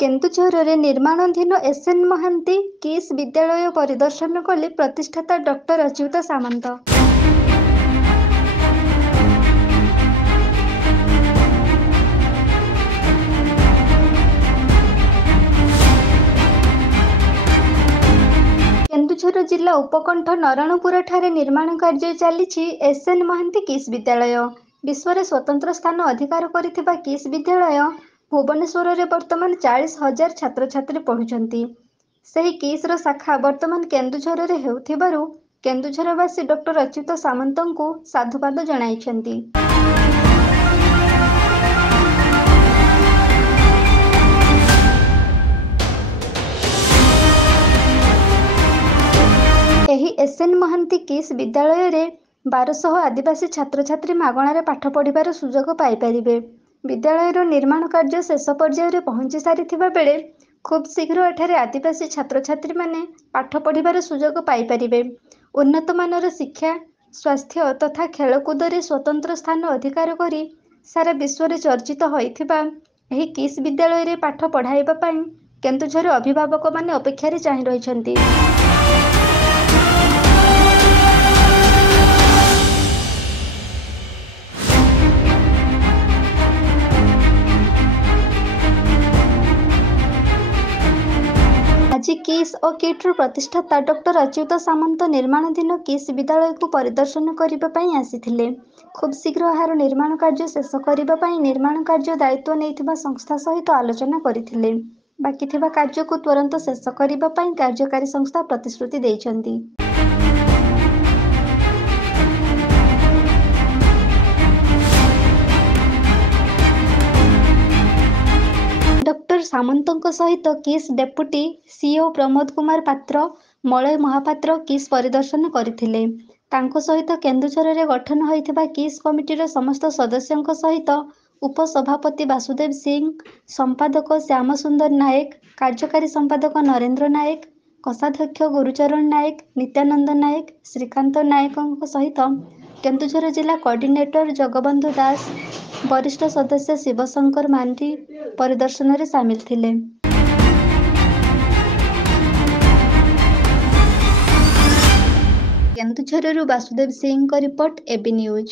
କେନ୍ଦୁଝରରେ ନିର୍ମାଣାଧୀନ ଏସ୍ଏନ୍ ମହାନ୍ତି କିସ୍ ବିଦ୍ୟାଳୟ ପରିଦର୍ଶନ କଲେ ପ୍ରତିଷ୍ଠାତା ଡକ୍ଟର ଅଚ୍ୟୁତ ସାମନ୍ତ। କେନ୍ଦୁଝର ଜିଲ୍ଲା ଉପକଣ୍ଠ ନରଣପୁରଠାରେ ନିର୍ମାଣ କାର୍ଯ୍ୟ ଚାଲିଛି ଏସ୍ଏନ୍ ମହାନ୍ତି କିସ୍ ବିଦ୍ୟାଳୟ। ବିଶ୍ୱରେ ସ୍ୱତନ୍ତ୍ର ସ୍ଥାନ ଅଧିକାର କରିଥିବା କିସ୍ ବିଦ୍ୟାଳୟ ଭୁବନେଶ୍ୱରରେ ବର୍ତ୍ତମାନ 40,000 ଛାତ୍ରଛାତ୍ରୀ ପଢୁଛନ୍ତି। ସେହି କିସ୍ର ଶାଖା ବର୍ତ୍ତମାନ କେନ୍ଦୁଝରରେ ହେଉଥିବାରୁ କେନ୍ଦୁଝରବାସୀ ଡକ୍ଟର ଅଚ୍ୟୁତ ସାମନ୍ତଙ୍କୁ ସାଧୁବାଦ ଜଣାଇଛନ୍ତି। ଏହି ଏସ୍ଏନ୍ ମହାନ୍ତି କିସ୍ ବିଦ୍ୟାଳୟରେ 1200 ଆଦିବାସୀ ଛାତ୍ରଛାତ୍ରୀ ମାଗଣାରେ ପାଠ ପଢ଼ିବାର ସୁଯୋଗ ପାଇପାରିବେ। ବିଦ୍ୟାଳୟର ନିର୍ମାଣ କାର୍ଯ୍ୟ ଶେଷ ପର୍ଯ୍ୟାୟରେ ପହଞ୍ଚି ସାରିଥିବା ବେଳେ ଖୁବ୍ ଶୀଘ୍ର ଏଠାରେ ଆଦିବାସୀ ଛାତ୍ରଛାତ୍ରୀମାନେ ପାଠ ପଢ଼ିବାର ସୁଯୋଗ ପାଇପାରିବେ। ଉନ୍ନତମାନର ଶିକ୍ଷା, ସ୍ୱାସ୍ଥ୍ୟ ତଥା ଖେଳକୁଦରେ ସ୍ୱତନ୍ତ୍ର ସ୍ଥାନ ଅଧିକାର କରି ସାରା ବିଶ୍ୱରେ ଚର୍ଚ୍ଚିତ ହୋଇଥିବା ଏହି କିସ୍ ବିଦ୍ୟାଳୟରେ ପାଠ ପଢ଼ାଇବା ପାଇଁ କେନ୍ଦୁଝର ଅଭିଭାବକମାନେ ଅପେକ୍ଷାରେ ଚାହିଁ ରହିଛନ୍ତି। ଆଜି କିସ୍ ଓ କିଟ୍ର ପ୍ରତିଷ୍ଠାତା ଡକ୍ଟର ଅଚ୍ୟୁତ ସାମନ୍ତ ନିର୍ମାଣାଧୀନ କିସ୍ ବିଦ୍ୟାଳୟକୁ ପରିଦର୍ଶନ କରିବା ପାଇଁ ଆସିଥିଲେ। ଖୁବ୍ ଶୀଘ୍ର ଏହାର ନିର୍ମାଣ କାର୍ଯ୍ୟ ଶେଷ କରିବା ପାଇଁ ନିର୍ମାଣ କାର୍ଯ୍ୟ ଦାୟିତ୍ୱ ନେଇଥିବା ସଂସ୍ଥା ସହିତ ଆଲୋଚନା କରିଥିଲେ। ବାକି ଥିବା କାର୍ଯ୍ୟକୁ ତୁରନ୍ତ ଶେଷ କରିବା ପାଇଁ କାର୍ଯ୍ୟକାରୀ ସଂସ୍ଥା ପ୍ରତିଶ୍ରୁତି ଦେଇଛନ୍ତି। ଡକ୍ଟର ସାମନ୍ତଙ୍କ ସହିତ କିସ୍ ଡେପୁଟି ସିଇଓ ପ୍ରମୋଦ କୁମାର ପାତ୍ର, ମଳୟ ମହାପାତ୍ର କିସ୍ ପରିଦର୍ଶନ କରିଥିଲେ। ତାଙ୍କ ସହିତ କେନ୍ଦୁଝରରେ ଗଠନ ହୋଇଥିବା କିସ୍ କମିଟିର ସମସ୍ତ ସଦସ୍ୟଙ୍କ ସହିତ ଉପସଭାପତି ବାସୁଦେବ ସିଂ, ସମ୍ପାଦକ ଶ୍ୟାମ ସୁନ୍ଦର ନାୟକ, କାର୍ଯ୍ୟକାରୀ ସମ୍ପାଦକ ନରେନ୍ଦ୍ର ନାୟକ, କୋଷାଧ୍ୟକ୍ଷ ଗୁରୁଚରଣ ନାୟକ, ନିତ୍ୟାନନ୍ଦ ନାୟକ, ଶ୍ରୀକାନ୍ତ ନାୟକଙ୍କ ସହିତ କେନ୍ଦୁଝର ଜିଲ୍ଲା କୋଅର୍ଡିନେଟର ଜଗବନ୍ଧୁ ଦାସ, ବରିଷ୍ଠ ସଦସ୍ୟ ଶିବଶଙ୍କର ମାଣ୍ଡି ପରିଦର୍ଶନରେ ସାମିଲ ଥିଲେ। କେନ୍ଦୁଝରରୁ ବାସୁଦେବ ସିଂଙ୍କ ରିପୋର୍ଟ, এবি ନ୍ୟୁଜ।